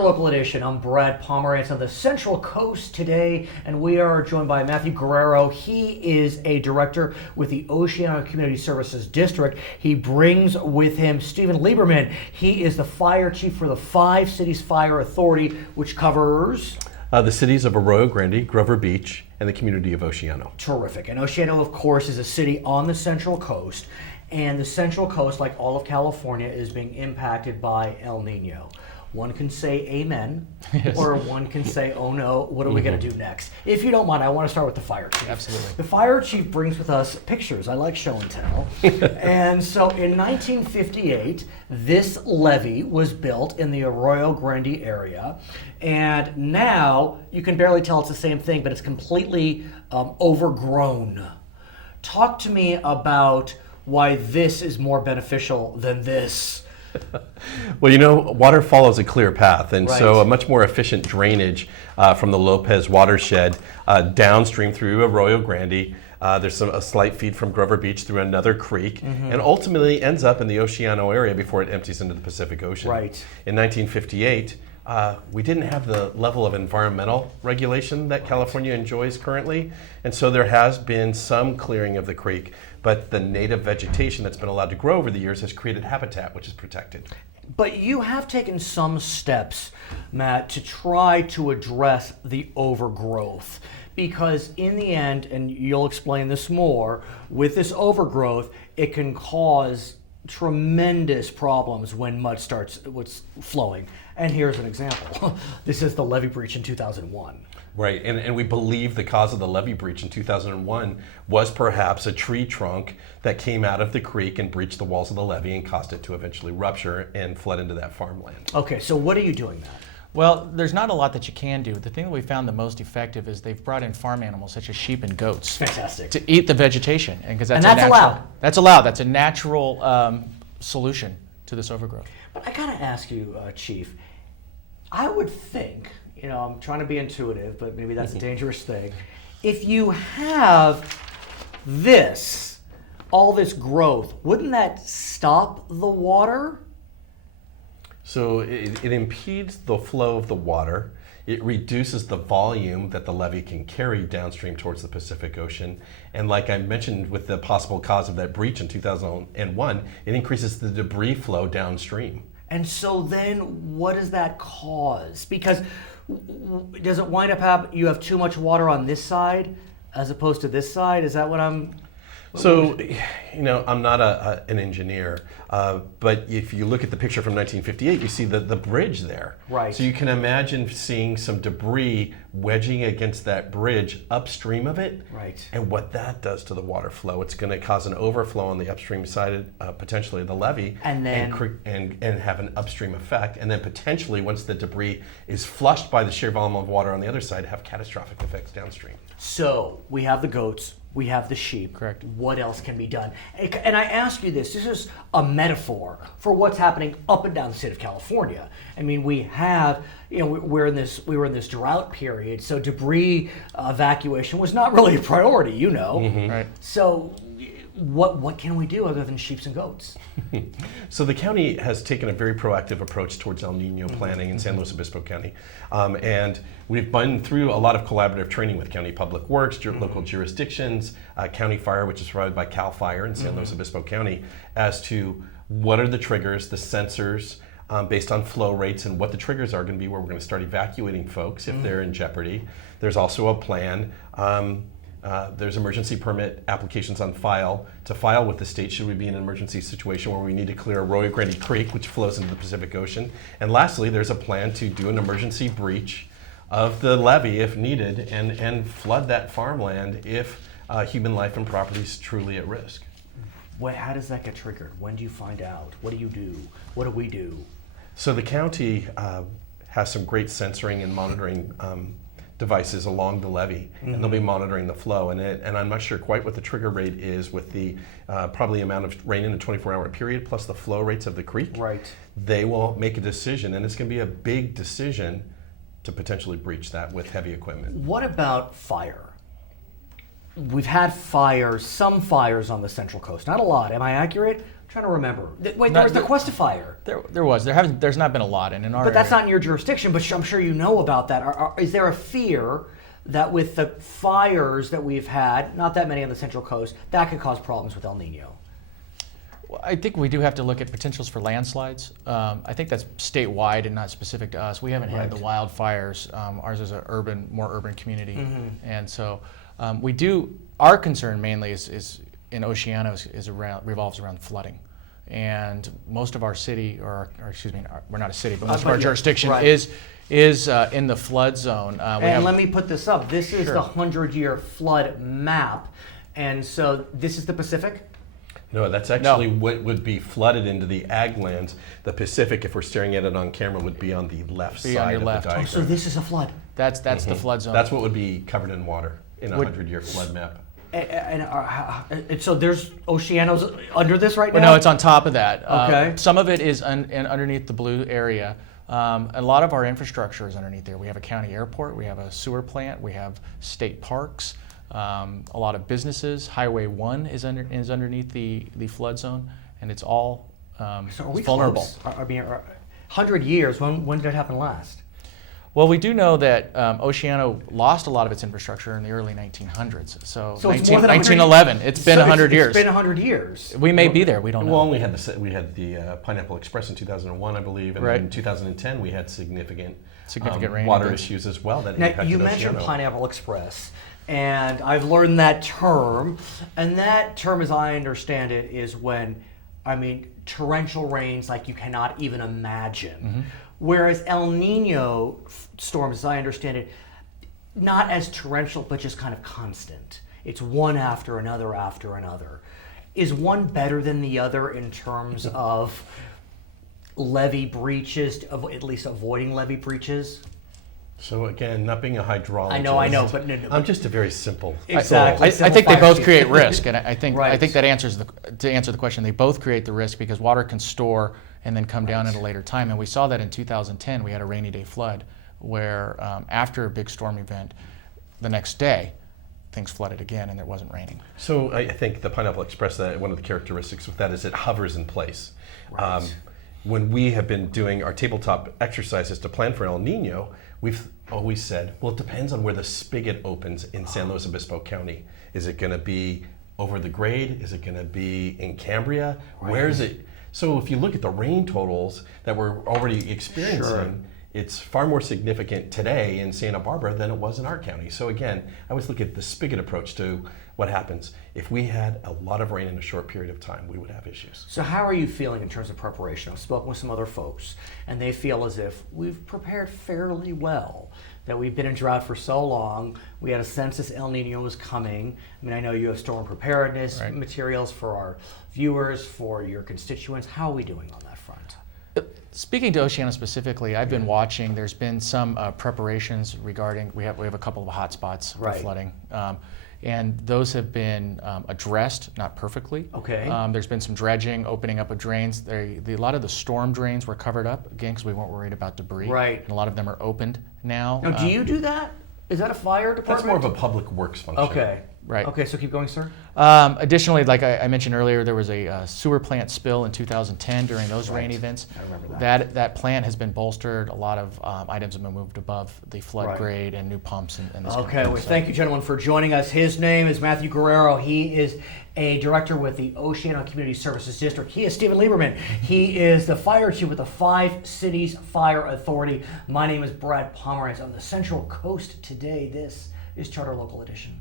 Guerrero Local Edition. I'm Brad Pomerance on the Central Coast today, and we are joined by Matthew Guerrero. He is a director with the Oceano Community Services District. He brings with him Stephen Lieberman. He is the fire chief for the Five Cities Fire Authority, which covers the cities of Arroyo Grande, Grover Beach, and the community of Oceano. Terrific. And Oceano, of course, is a city on the Central Coast. And the Central Coast, like all of California, is being impacted by El Nino. One can say amen, yes, or one can say, oh no, what are we going to do next? If you don't mind, I want to start with the fire chief. Absolutely. The fire chief brings with us pictures. I like show and tell. And so in 1958, this levee was built in the Arroyo Grande area. And now you can barely tell it's the same thing, but it's completely overgrown. Talk to me about why this is more beneficial than this. Well, you know, water follows a clear path, and right. So a much more efficient drainage from the Lopez watershed downstream through Arroyo Grande. There's a slight feed from Grover Beach through another creek, and ultimately ends up in the Oceano area before it empties into the Pacific Ocean. Right. In 1958, we didn't have the level of environmental regulation that California enjoys currently, and so there has been some clearing of the creek, but the native vegetation that's been allowed to grow over the years has created habitat which is protected. But you have taken some steps, Matt, to try to address the overgrowth. Because in the end, and you'll explain this more, with this overgrowth, it can cause tremendous problems when mud starts flowing. And here's an example. This is the levee breach in 2001. Right, and we believe the cause of the levee breach in 2001 was perhaps a tree trunk that came out of the creek and breached the walls of the levee and caused it to eventually rupture and flood into that farmland. Okay, so what are you doing now? Well, there's not a lot that you can do. The thing that we found the most effective is they've brought in farm animals such as sheep and goats. Fantastic. To eat the vegetation, and that's allowed. That's allowed. That's a natural solution to this overgrowth. But I gotta ask you, Chief. I would think, you know, I'm trying to be intuitive, but maybe that's a dangerous thing. If you have all this growth, wouldn't that stop the water? So it impedes the flow of the water. It reduces the volume that the levee can carry downstream towards the Pacific Ocean. And like I mentioned with the possible cause of that breach in 2001, it increases the debris flow downstream. And so then what does that cause? Because does it wind up you have too much water on this side as opposed to this side? Is that what I'm... So, you know, I'm not an engineer, but if you look at the picture from 1958, you see the bridge there. Right. So you can imagine seeing some debris wedging against that bridge upstream of it. Right. And what that does to the water flow, it's going to cause an overflow on the upstream side, potentially of the levee, and then and have an upstream effect. And then potentially, once the debris is flushed by the sheer volume of water on the other side, have catastrophic effects downstream. So we have the goats. We have the sheep. Correct. What else can be done? And I ask you this is a metaphor for what's happening up and down the state of California. I mean, we have, you know, we were in this drought period, so debris evacuation was not really a priority, you know. Right. So what can we do other than sheep and goats? So the county has taken a very proactive approach towards El Nino planning in San Luis Obispo County. And we've been through a lot of collaborative training with county public works, local jurisdictions, county fire, which is provided by CAL FIRE in San Luis Obispo County, as to what are the triggers, the sensors, based on flow rates and what the triggers are going to be where we're going to start evacuating folks if they're in jeopardy. There's also a plan. There's emergency permit applications on file to file with the state should we be in an emergency situation where we need to clear Arroyo Grande Creek, which flows into the Pacific Ocean. And lastly, there's a plan to do an emergency breach of the levee if needed and flood that farmland if human life and property is truly at risk. How does that get triggered? When do you find out? What do you do? What do we do? So the county has some great sensoring and monitoring devices along the levee, and they'll be monitoring the flow. And I'm not sure quite what the trigger rate is with the probably amount of rain in a 24-hour period plus the flow rates of the creek. Right. They will make a decision, and it's going to be a big decision to potentially breach that with heavy equipment. What about fire? We've had some fires on the Central Coast. Not a lot, am I accurate? trying to remember. Wait, there was the Cuesta fire. There was. There's not been a lot, and in our But that's area, not in your jurisdiction, but I'm sure you know about that. Is there a fear that with the fires that we've had, not that many on the Central Coast, that could cause problems with El Nino? Well, I think we do have to look at potentials for landslides. I think that's statewide and not specific to us. We haven't had the wildfires. Ours is a more urban community, and so we do. Our concern mainly is in Oceano revolves around flooding, and most of our city, or excuse me, we're not a city, but most of our jurisdiction is in the flood zone. And let me put this up. This is the 100-year flood map, and so this is the Pacific. No, that's actually what would be flooded into the ag lands. The Pacific, if we're staring at it on camera, would be on the left side on your of left. the diagram. So this is a flood. That's the flood zone. That's what would be covered in water in a 100-year flood map. And so there's Oceano's under this right now? Well, no, it's on top of that. Okay. Some of it is underneath the blue area. A lot of our infrastructure is underneath there. We have a county airport, we have a sewer plant, we have state parks, a lot of businesses. Highway 1 is underneath the flood zone, and it's all So are we vulnerable. close? I mean, 100 years, when did it happen last? Well, we do know that Oceano lost a lot of its infrastructure in the early 1900s. So it's more than 1911. It's been 100 years. It's been 100 years. We may be there. We don't know. Well, we had the Pineapple Express in 2001, I believe, and then in 2010 we had significant rain water events. issues as well that Now, impacted you mentioned Oceano. Pineapple Express, and I've learned that term, and that term, as I understand it, is when, torrential rains like you cannot even imagine. Whereas El Nino storms, as I understand it, not as torrential, but just kind of constant. It's one after another after another. Is one better than the other in terms of levee breaches, at least avoiding levee breaches? So again, not being a hydrologist, I know, but I'm just a very simple. Exactly. I think they both create risk, and I think Right. that answers to answer the question. They both create the risk because water can store and then come down at a later time. And we saw that in 2010. We had a rainy day flood where after a big storm event, the next day, things flooded again and it wasn't raining. So I think the Pineapple Express, one of the characteristics with that is it hovers in place. Right. When we have been doing our tabletop exercises to plan for El Nino, we've always said, well, it depends on where the spigot opens in San Luis Obispo County. Is it going to be over the grade? Is it going to be in Cambria? Right. Where is it? So if you look at the rain totals that we're already experiencing, it's far more significant today in Santa Barbara than it was in our county. So again, I always look at the spigot approach to what happens. If we had a lot of rain in a short period of time, we would have issues. So how are you feeling in terms of preparation? I've spoken with some other folks, and they feel as if we've prepared fairly well, that we've been in drought for so long. We had a census El Nino was coming. I know you have storm preparedness materials for our viewers, for your constituents. How are we doing on that front? Speaking to Oceano specifically, I've been watching. There's been some preparations regarding. We have a couple of hot spots for flooding, and those have been addressed, not perfectly. Okay. There's been some dredging, opening up of drains. A lot of the storm drains were covered up again because we weren't worried about debris. Right. And a lot of them are opened now. Now, do you do that? Is that a fire department? That's more of a public works function. Okay. Right. Okay, so keep going, sir. Additionally, like I mentioned earlier, there was a sewer plant spill in 2010 during those rain events. I remember that. That plant has been bolstered. A lot of items have been moved above the flood grade and new pumps and this kind of Okay, thing. well, thank you, gentlemen, for joining us. His name is Matthew Guerrero. He is a director with the Oceano Community Services District. He is Stephen Lieberman. He is the fire chief with the 5 Cities Fire Authority. My name is Brad Pomerance on the Central Coast today. This is Charter Local Edition.